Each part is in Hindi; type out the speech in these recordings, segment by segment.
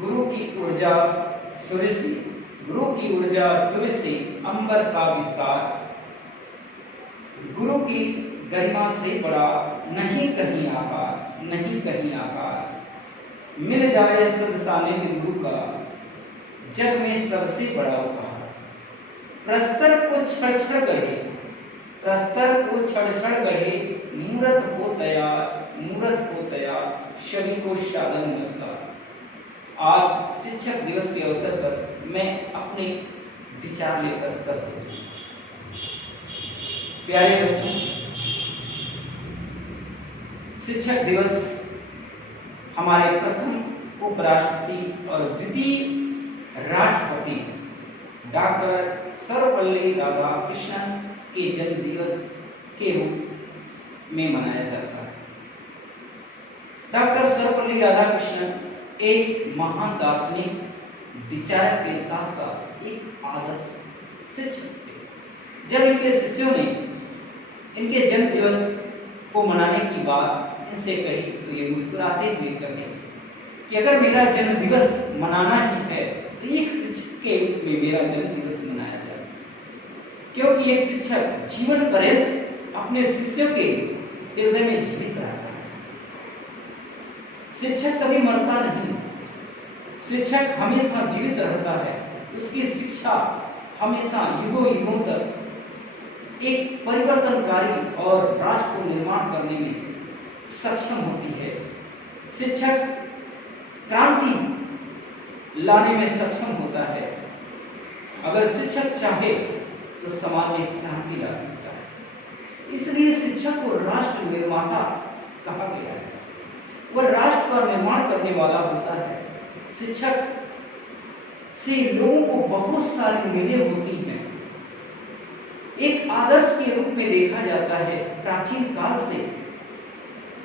गुरु की ऊर्जा सूर्य से, गुरु की ऊर्जा सूर्य से अंबर सा विस्तार, गुरु की गरिमा से बड़ा नहीं कहीं आकार, नहीं कहीं आकार। मिल जाए सदसाने में गुरु का जग में सबसे बड़ा उपहार। प्रस्तर को छड़ गढ़े, प्रस्तर को छड़ गढ़े, मूरत हो तैयार, मूरत हो तैयार, सभी को शादन नमस्कार। आज शिक्षक दिवस के अवसर पर मैं अपने विचार लेकर प्रस्तुत हूँ। प्यारे बच्चों, शिक्षक दिवस हमारे प्रथम उपराष्ट्रपति और द्वितीय राष्ट्रपति डॉक्टर सर्वपल्ली राधाकृष्णन के जन्म दिवस के रूप में मनाया जाता है। डॉक्टर सर्वपल्ली राधाकृष्णन एक महान दार्शनिक, विचारक के साथ साथ एक आदर्श शिक्षक थे। जब इनके शिष्यों ने इनके जन्म दिवस को मनाने की बात इनसे कही तो ये मुस्कुराते हुए कहे कि अगर मेरा जन्म दिवस मनाना ही है तो एक शिक्षक के रूप में मेरा जन्म दिवस मनाया जाए, क्योंकि एक शिक्षक जीवन पर्यंत अपने शिष्यों के हृदय में जीवित रहता है। शिक्षक कभी मरता नहीं, शिक्षक हमेशा जीवित रहता है। उसकी शिक्षा हमेशा युगों युगों तक एक परिवर्तनकारी और राष्ट्र को निर्माण करने में सक्षम होती है। शिक्षक क्रांति लाने में सक्षम होता है। अगर शिक्षक चाहे तो समाज में क्रांति ला सकता है। इसलिए शिक्षक को राष्ट्र निर्माता कहा गया है। वह राष्ट्र का निर्माण करने वाला होता है। शिक्षक से लोगों को बहुत सारी उम्मीदें होती हैं। एक आदर्श के रूप में देखा जाता है। प्राचीन काल से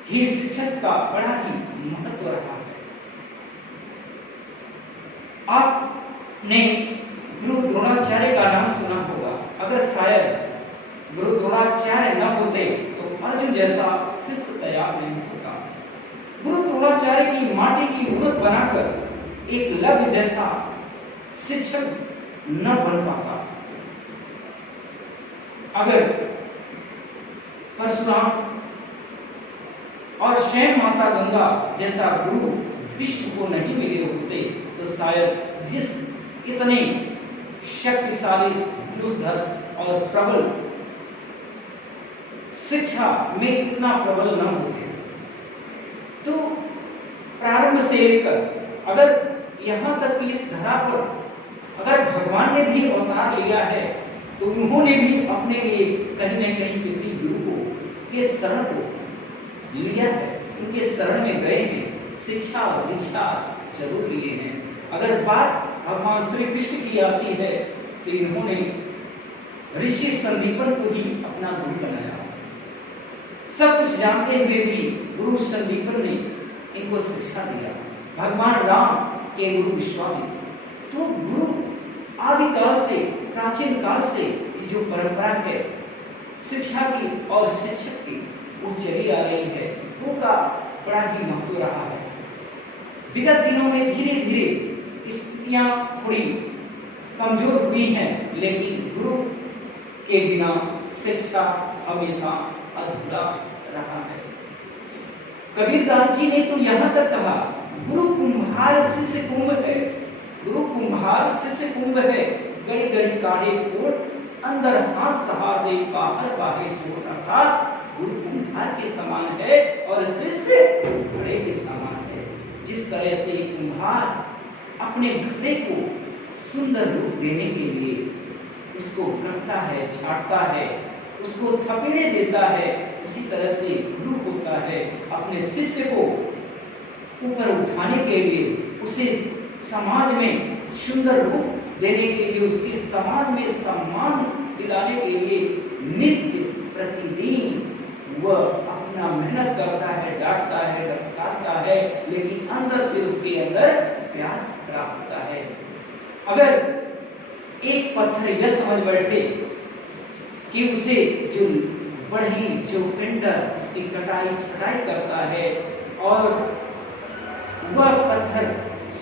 ही शिक्षक का बड़ा ही महत्व रहा है। आपने गुरु द्रोणाचार्य का नाम सुना होगा। अगर शायद गुरु द्रोणाचार्य न होते तो अर्जुन जैसा शिष्य तैयार नहीं होता। गुरु द्रोणाचार्य की माटी की मूर्त बनाकर एकलव्य जैसा शिक्षक न बन पाता। अगर परशुराम और स्वयं माता गंगा जैसा गुरु भीष्म को नहीं मिले होते तो शायद भीष्म इतने शक्तिशाली, धनुर्धर और प्रबल शिक्षा में इतना प्रबल न होते। तो प्रारंभ से लेकर अगर यहाँ तक कि इस धरा पर अगर भगवान ने भी अवतार लिया है तो उन्होंने भी अपने लिए कहीं न कहीं किसी गुरु को के शरण को लिया है, उनके शरण में गए हैं, शिक्षा और दीक्षा जरूर लिए हैं। अगर बात भगवान श्री कृष्ण की आती है तो इन्होंने ऋषि संदीपन को ही अपना गुरु बनाया। सब कुछ जानते हुए भी गुरु संदीपन ने इनको शिक्षा दिया। भगवान राम के गुरु विश्वामित्र। तो गुरु आदिकाल से, प्राचीन काल से जो परंपरा है शिक्षा की और शिक्षक की वो चली आ रही है, उनका बड़ा ही महत्व रहा है। विगत दिनों में धीरे धीरे स्थितियां थोड़ी कमजोर हुई हैं, लेकिन गुरु के बिना शिक्षा हमेशा अधूरा रहा है। कबीरदास जी ने तो यहाँ तक कहा, गुरु कुम्हार शिष्य कुंभ है, गुरु कुम्हार शिष्य कुंभ है, गड़ी गड़ी काढ़े कोट, अंदर हाथ सहार दे बाहर बाहे चोट। अर्थात गुरु कुम्हार के समान है और शिष्य घड़े के समान है। जिस तरह से कुम्हार अपने घड़े को सुंदर रूप देने के लिए उसको गढ़ता है, छाटता है, उसको थपेड़े देता है, उसी तरह से गुरु होता है अपने शिष्य को ऊपर उठाने के लिए, उसे समाज में सुंदर रूप देने के लिए, उसके समाज में सम्मान दिलाने के लिए नित्य प्रतिदिन वह अपना मेहनत करता है, डांटता है, डटकारता है, लेकिन अंदर से उसके अंदर प्यार प्राप्त होता है। अगर एक पत्थर यह समझ बैठे कि उसे जो बढ़ी, जो पेंटर उसकी कटाई छटाई करता है और वह पत्थर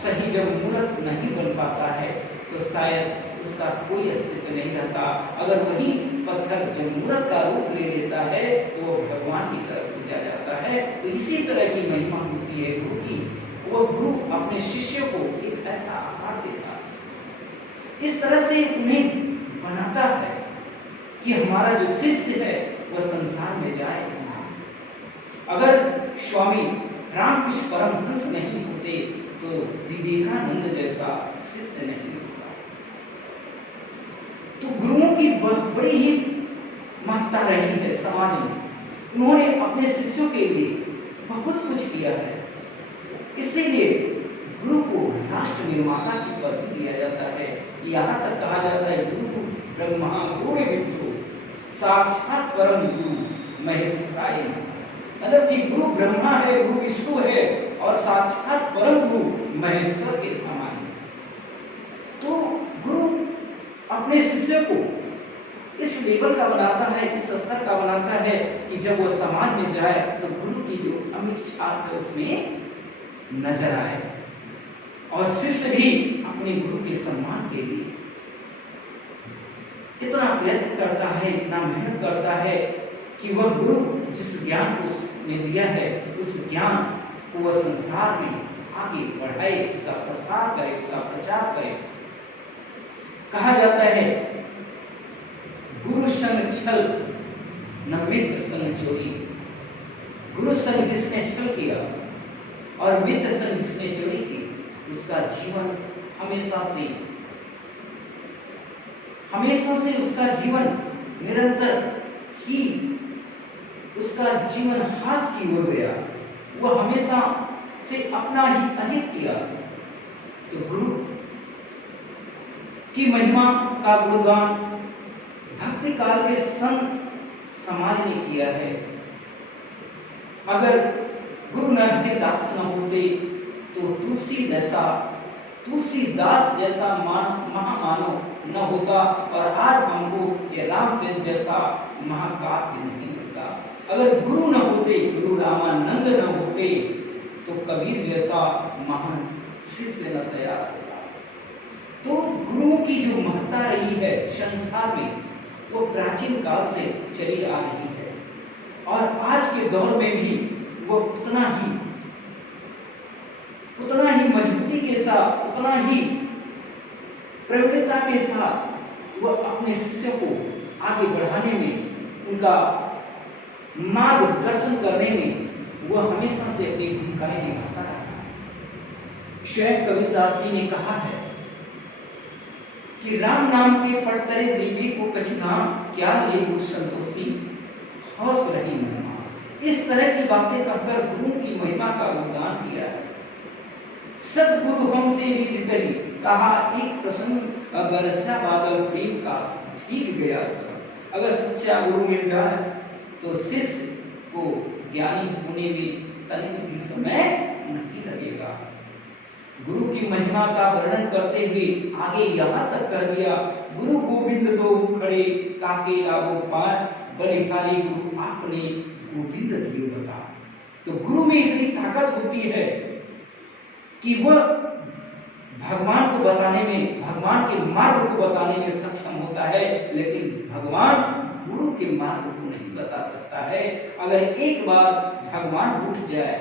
सही जब मूर्त नहीं बन पाता है तो शायद उसका कोई अस्तित्व नहीं रहता। अगर वही पत्थर जब मूर्त का रूप ले लेता है तो वो भगवान की तरफ पूजा जाता है। तो इसी तरह की महिमा होती है गुरु की। वो गुरु अपने शिष्य को एक ऐसा आकार देता है, इस तरह से उन्हें बनाता है कि हमारा जो शिष्य है वह संसार में जाए। अगर स्वामी रामकृष्ण परमहंस नहीं होते तो विवेकानंद जैसा शिष्य नहीं होता। तो गुरुओं की बड़ी ही महत्ता रही है समाज में। उन्होंने अपने शिष्यों के लिए बहुत कुछ किया है, इसीलिए गुरु को राष्ट्र निर्माता की पदवी दिया जाता है। यहाँ तक कहा जाता है गुरु ब्रह्मा गुरु विष्णु साक्षात परम गुरु महेश्वराय। मतलब कि गुरु ब्रह्मा है, गुरु विष्णु है और साक्षात परम गुरु महेश्वर के समान है। तो गुरु अपने शिष्य को इस लेवल का बनाता है, इस स्तर का बनाता है कि जब वो समाज में जाए तो गुरु की जो अमिट छाप है उसमें नजर आए। और शिष्य भी अपने गुरु के सम्मान के लिए इतना प्रयत्न करता है, इतना मेहनत करता है कि वह गुरु जिस ज्ञान को उसने दिया है उस ज्ञान को वह संसार में आगे बढ़ाए, उसका प्रसार करे, उसका प्रचार करे। कहा जाता है गुरु संग छल न मित्र संग चोरी। गुरु संग जिसने छल किया और मित्र संग जिसने चोरी की उसका जीवन हमेशा से उसका जीवन निरंतर ही उसका जीवन हास की ओर गया। वह हमेशा से अपना ही अहित किया। तो गुरु की महिमा का गुणगान भक्ति काल के संत समाज ने किया है। अगर गुरु नरहरिदास न होते तो तुलसीदास जैसा महामानव न होता और आज हमको ये रामचंद्र जैसा महाकाव्य नहीं मिलता। अगर गुरु न होते, गुरु रामानंद न होते तो कबीर जैसा महान शिष्य न तैयार होता। तो गुरुओं की जो महत्ता रही है संसार में वो प्राचीन काल से चली आ रही है और आज के दौर में भी वो उतना ही मजबूती के साथ, उतना ही प्रवृत्ता के साथ वह अपने शिष्य को आगे बढ़ाने में, उनका मार्गदर्शन करने में वह हमेशा से अपनी भूमिकाएं निभाता रहा है। शेख कबीरदास जी ने कहा है कि राम नाम के पटतरे देवी को कछुनाम क्या ले गुरु संतोषी हौस रही महिमा। इस तरह की बातें कहकर गुरु की महिमा का गुणगान किया है। सतगुरु हमसे रिझ करी कहा एक प्रसंग बरसा बादल प्रेम का भीग गया सब। अगर सच्चा गुरु मिल जाए तो शिष्य को ज्ञानी होने में तनिक भी समय नहीं लगेगा। गुरु की महिमा का वर्णन करते हुए आगे यहाँ तक कर दिया गुरु गोविंद दो खड़े काके लागो पार बलिहारी गुरु आपने गोविंद दियो बता। तो गुरु में इतनी ताकत होती है कि वह भगवान को बताने में, भगवान के मार्ग को बताने में सक्षम होता है, लेकिन भगवान गुरु के मार्ग को नहीं बता सकता है। अगर एक बार भगवान उठ जाए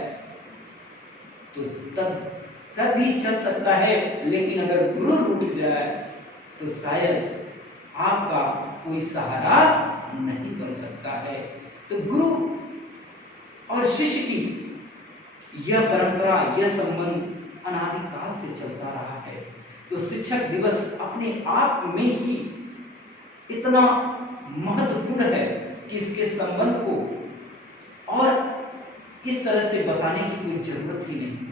तो तब भी चल सकता है, लेकिन अगर गुरु उठ जाए तो शायद आपका कोई सहारा नहीं बन सकता है। तो गुरु और शिष्य की यह परंपरा, यह संबंध अनादिकाल से चलता रहा है। तो शिक्षक दिवस अपने आप में ही इतना महत्वपूर्ण है कि इसके संबंध को और इस तरह से बताने की कोई जरूरत ही नहीं।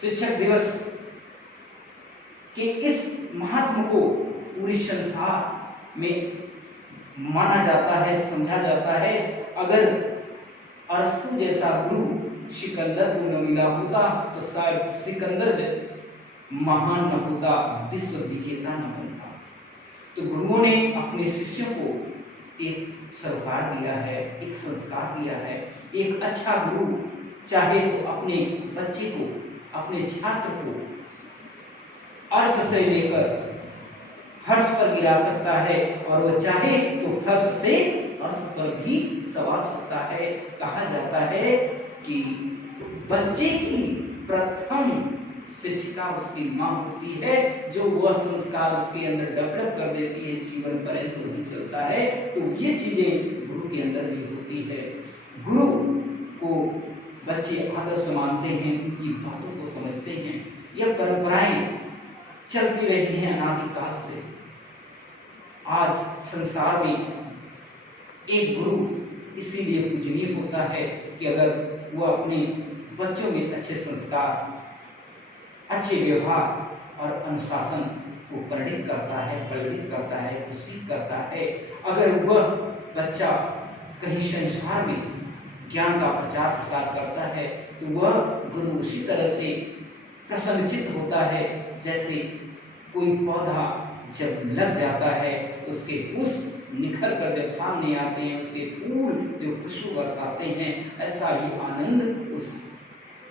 शिक्षक दिवस के इस महात्म को पूरी संसार में माना जाता है, समझा जाता है। अगर अरस्तु जैसा गुरु सिकंदर को न मिला होता तो शायद सिकंदर महान न होता, विश्व विजेता न बनता। तो गुरुओं ने अपने शिष्यों को एक सरोकार दिया है, एक संस्कार दिया है। एक अच्छा गुरु चाहे तो अपने बच्चे को अपने छात्र को अर्श से लेकर फर्श पर गिरा सकता है, और वो चाहे तो फर्श से अर्श पर भी सवार सकता है। कहा जाता है कि बच्चे की प्रथम शिक्षिका उसकी माँ होती है, जो वह संस्कार उसके अंदर डेवलप कर देती है, जीवन पर्यंत नहीं चलता है। तो ये चीजें गुरु के अंदर भी होती है। गुरु को बच्चे आदर्श मानते हैं, उनकी बातों को समझते हैं। यह परंपराएं चलती रही हैं अनादिकाल से। आज संसार में एक गुरु इसीलिए पूजनीय होता है कि अगर वह अपने बच्चों में अच्छे संस्कार, अच्छे व्यवहार और अनुशासन को प्रेरित करता है, पुष्पित करता है। अगर वह बच्चा कहीं संसार में ज्ञान का प्रचार प्रसार करता है तो वह गुरु उसी तरह से प्रसन्नचित होता है जैसे कोई पौधा जब लग जाता है तो उसके पुष्प निखर कर जब सामने आते हैं, उसके फूल जो खुशबू बरसाते हैं, ऐसा ही आनंद उस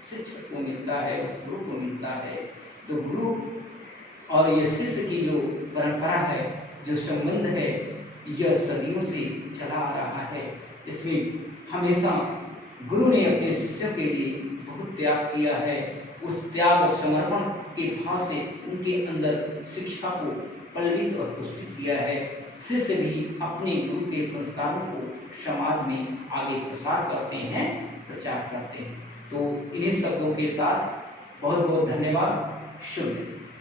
शिक्षक को मिलता है, उस गुरु को मिलता है। तो गुरु और ये शिष्य की जो परंपरा है, जो संबंध है, यह सदियों से चला आ रहा है। इसमें हमेशा गुरु ने अपने शिष्यों के लिए बहुत त्याग किया है। उस त्याग और समर्पण के भाव से उनके अंदर शिक्षा को पल्लित और पुष्पित किया है। शिष्य भी अपने गुरु के संस्कारों को समाज में आगे प्रसार करते हैं, प्रचार करते हैं। तो इन्हीं शब्दों के साथ बहुत बहुत धन्यवाद। शुभ दिन।